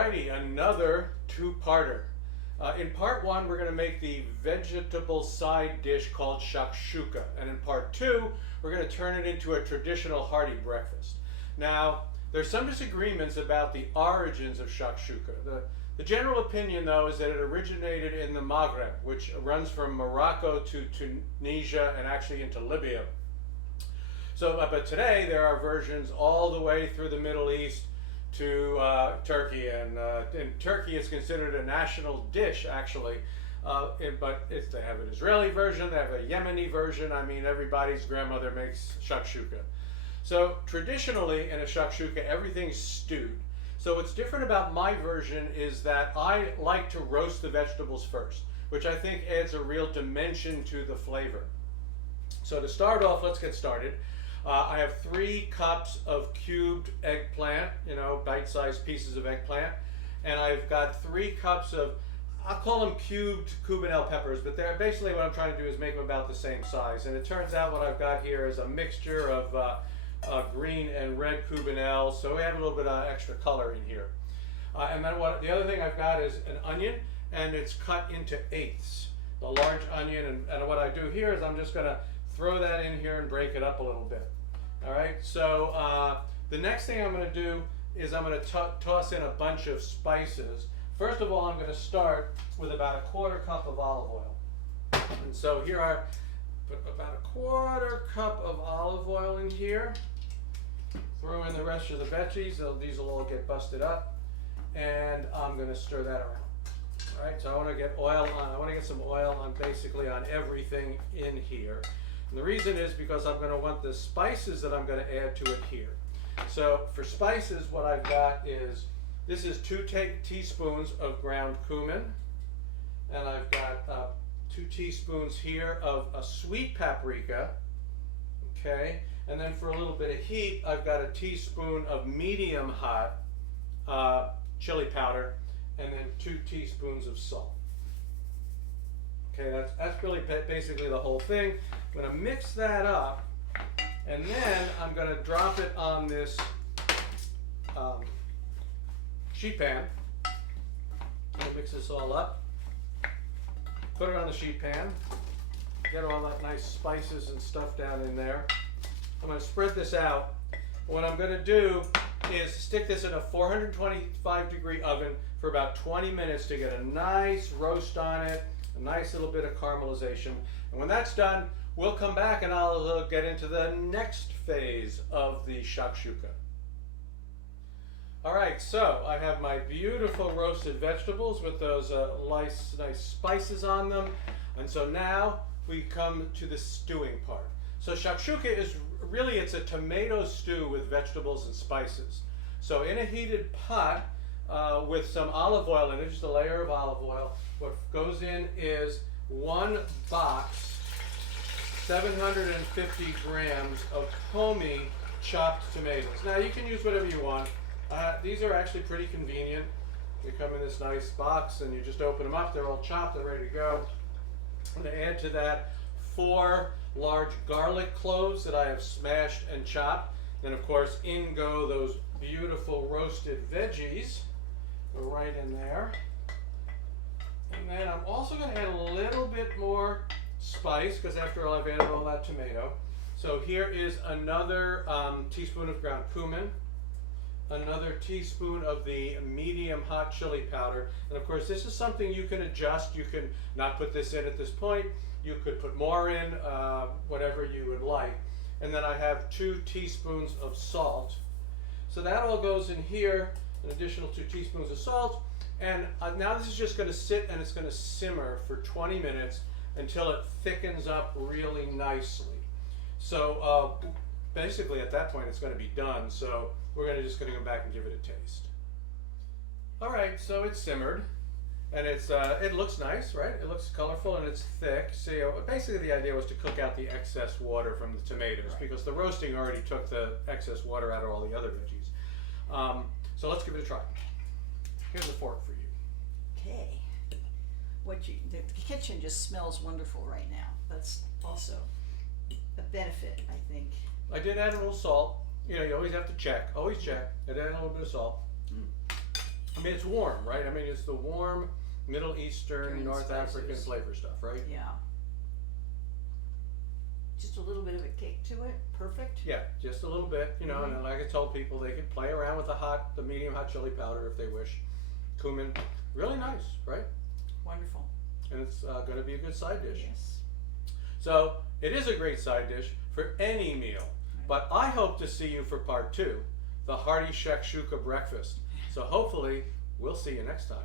Alrighty, another two-parter. In part one, we're going to make the vegetable side dish called Shakshouka. And in part two, we're going to turn it into a traditional hearty breakfast. Now, there's some disagreements about the origins of Shakshouka. The general opinion, though, is that it originated in the Maghreb, which runs from Morocco to Tunisia and actually into Libya. So, but today there are versions all the way through the Middle East to Turkey, and Turkey is considered a national dish, actually. But they have an Israeli version, they have a Yemeni version. I mean, everybody's grandmother makes shakshuka. So traditionally in a shakshuka, everything's stewed. So what's different about my version is that I like to roast the vegetables first, which I think adds a real dimension to the flavor. So to start off, let's get started. I have 3 cups of cubed eggplant, bite-sized pieces of eggplant. And I've got 3 cups of, I'll call them cubed Cubanelle peppers, but they're basically what I'm trying to do is make them about the same size. And it turns out what I've got here is a mixture of green and red Cubanelle, so we have a little bit of extra color in here. And then the other thing I've got is an onion, and it's cut into eighths. The large onion, and what I do here is I'm just going to throw that in here and break it up a little bit. All right, so the next thing I'm going to do is I'm going to toss in a bunch of spices. First of all, I'm going to start with about a 1/4 cup of olive oil. And so here I put about a 1/4 cup of olive oil in here. Throw in the rest of the veggies. These will all get busted up. And I'm going to stir that around. All right, so I want to get oil on. I want to get some oil on basically on everything in here. And the reason is because I'm going to want the spices that I'm going to add to it here. So for spices, what I've got is, this is 2 teaspoons of ground cumin. And I've got 2 teaspoons here of a sweet paprika. Okay, and then for a little bit of heat, I've got a teaspoon of medium hot chili powder, and then 2 teaspoons of salt. Okay, that's really basically the whole thing. I'm going to mix that up, and then I'm going to drop it on this sheet pan. I'm going to mix this all up. Put it on the sheet pan. Get all that nice spices and stuff down in there. I'm going to spread this out. What I'm going to do is stick this in a 425-degree oven for about 20 minutes to get a nice roast on it, a nice little bit of caramelization. And when that's done, we'll come back and I'll get into the next phase of the shakshuka. All right, so I have my beautiful roasted vegetables with those nice spices on them. And so now we come to the stewing part. So shakshuka is really, it's a tomato stew with vegetables and spices. So in a heated pot with some olive oil in it, just a layer of olive oil, what goes in is 1 box, 750 grams of homey chopped tomatoes. Now you can use whatever you want. These are actually pretty convenient. They come in this nice box and you just open them up. They're all chopped, they're ready to go. I'm going to add to that 4 large garlic cloves that I have smashed and chopped. Then of course in go those beautiful roasted veggies. Go right in there. And then I'm also going to add a little bit more spice because after all I've added all that tomato. So here is another teaspoon of ground cumin. Another teaspoon of the medium hot chili powder. And of course this is something you can adjust. You can not put this in at this point. You could put more in, whatever you would like. And then I have 2 teaspoons of salt. So that all goes in here, an additional 2 teaspoons of salt. And now this is just going to sit and it's going to simmer for 20 minutes until it thickens up really nicely. So basically at that point it's going to be done. So we're just going to go back and give it a taste. All right, so it's simmered. And it looks nice, right? It looks colorful and it's thick. So basically the idea was to cook out the excess water from the tomatoes, right, because the roasting already took the excess water out of all the other veggies. So let's give it a try. Here's a fork for you. Okay. The kitchen just smells wonderful right now. That's also a benefit, I think. I did add a little salt. You always have to check. Always check. I did add a little bit of salt. I mean, it's warm, right? I mean, it's the warm Middle Eastern, Korean North African spices. flavor stuff, right? Yeah. Just a little bit of a kick to it, perfect. Yeah, just a little bit, you know, and like I told people, they can play around with the medium hot chili powder if they wish. Cumin, really nice, right? Wonderful. And it's going to be a good side dish. Yes. So it is a great side dish for any meal. But I hope to see you for part 2, the hearty shakshuka breakfast. So hopefully we'll see you next time.